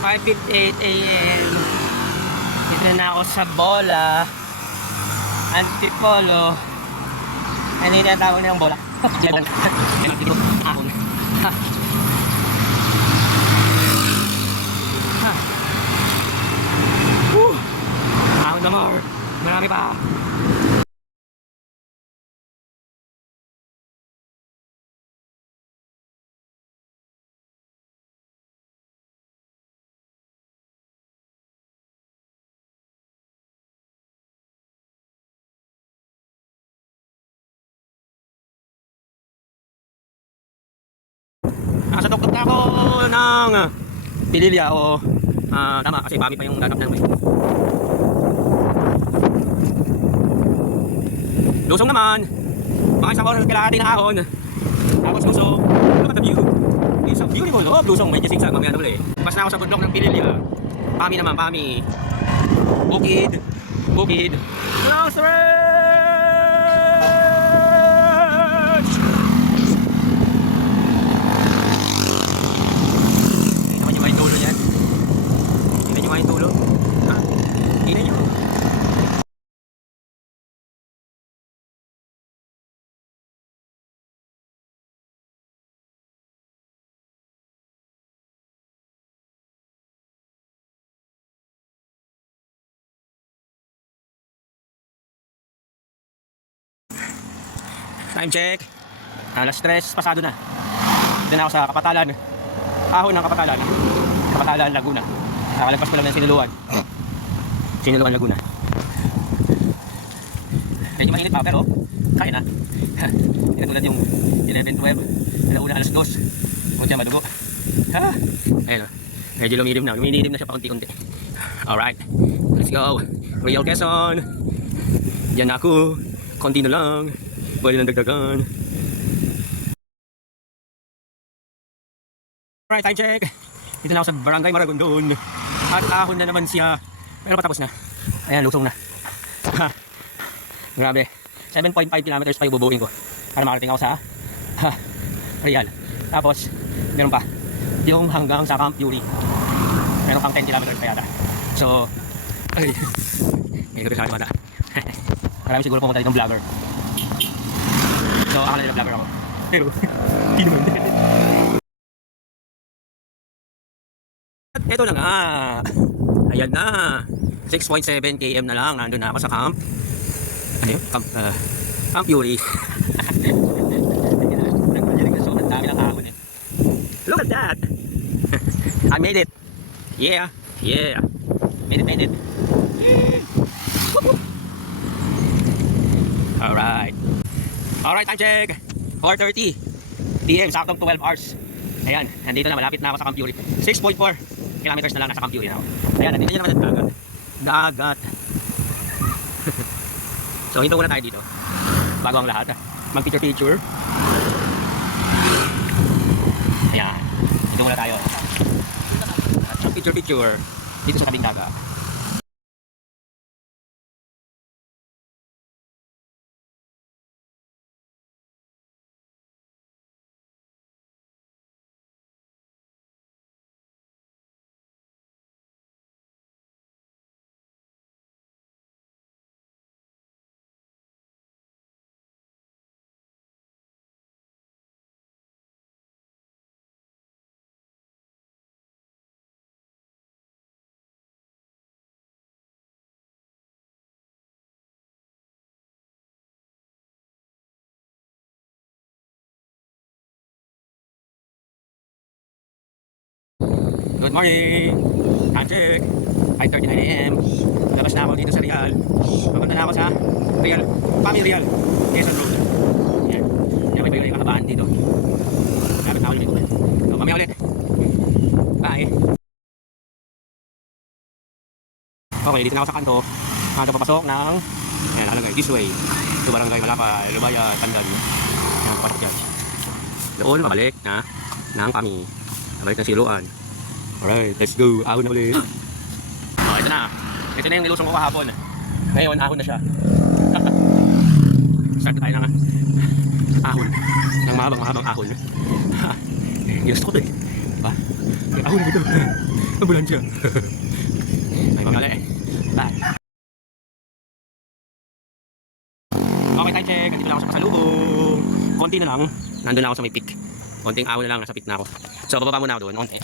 5:58 AM. Dito na ako sa Bola Antipolo. Ano yung tinatawag nilang bola? Ahon. Ahon na more. Marami pa. Nasa tuktok na ako ng Pililya o tama kasi pami pa yung danap ng may. Lusong naman. Mga isang oras kalahati na ahon. Tapos lusong. Look at the view. It's a beautiful look. Lusong may kising-sag mamaya na ulit. Pas na ako sa bundok ng Pililya. Pami naman, pami. Bukid. Bukid. Long stretch! Time check. Alas 3 pasado na. Doon ako sa Kapatalan. Ahon ng Kapatalan. Kapatalan, Laguna. Nakalagpas ko lang ng Sinuluan. Sinuluan, Laguna. Medyo mainit pa pero kaya na. Hindi na tulad yung 11-12. Alauna alas 2. Kung siya madugo. Ayun o. Medyo lumilim na. Lumilim na siya pa konti-konti. Alright. Let's go. Real Quezon. Diyan na ako. Konti na lang. Pwede nang dagdagan. Alright, time check. Dito na ako sa Barangay Maragondon. At ahon na naman siya. Pero patapos na. Ayan, lusong na. Grabe. 7.5 kilometers pa yung bubuhin ko para makarating ako sa Real. Tapos, meron pa yung hanggang sa Camp Yuri. Meron pang 10 kilometers pa yata. So, ay, ngayon ko sa aking mata. Marami siguro pumunta ditong vlogger. So, ako na vlogger ako. Pero, hindi naman. At eto na nga. Ayan na. 6.7 km na lang. Nandun na ako sa camp. Ano yun? Camp Yuri. Ang dami ng kahon eh. Look at that. I made it. Yeah. Yeah. Made it. Alright. Alright, time check. 4:30 PM, saktong 12 hours. Ayan, nandito na, malapit na ako sa Camp Yuri. 6.4 kilometers na lang nasa Camp Yuri na ako. Ayan, nandito naman ang dagat. Dagat. So, hinto muna tayo dito. Bago ang lahat. Mag-picture. Ayan, hinto muna tayo. At mag-picture dito sa tabing dagat. Good morning! Time check! 5:39 AM. Labas na ako dito sa Real. Papunta na ako sa Real. Pami Real. Quezon Road. Yan. Yan may yung kahabaan dito. Dapat na ako lumiko. So, mamaya ulit. Bye! Okay, dito na ako sa kanto. Kanto papasok ng ayan, nakalagay this way. Ito Barangay Malapay, Lubaya, Tandan. Ayan, papasok dyan. Doon, pabalik na ng kami. Pabalik ng Siluan. Alright, let's go. Ahon na ulit. Oh, ito na. Ito na yung nilusong ko kahapon. Ngayon, ahon na siya. Start tayo ng ahon. Ng mahabang ahon. Ginusto ko ito eh. Diba? Ahon na ito. Ambulansya. Ay, mamali. Okay, time check. Nandito na ako sa pasalubong. Konti na lang. Nandun na ako sa may peak. Konting ahon na lang. Nasa peak na ako. So, bababa muna ako doon. Konti.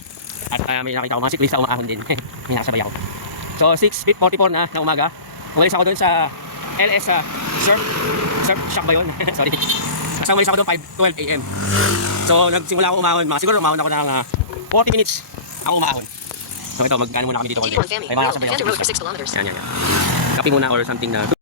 At may nakita ko mga siklista umaahon din. May nakasabay ako. So, 6:44 na umaga. Umalis ako doon sa LS Surf Shack ba yun? Sorry. Kasi umalis ako doon 5:12 AM. So, nagsimula ako umahon. Siguro umahon ako ng 40 minutes ang umahon. So, ito, magkano muna kami dito. May mga kasabay ako. Yan. Kape muna or something na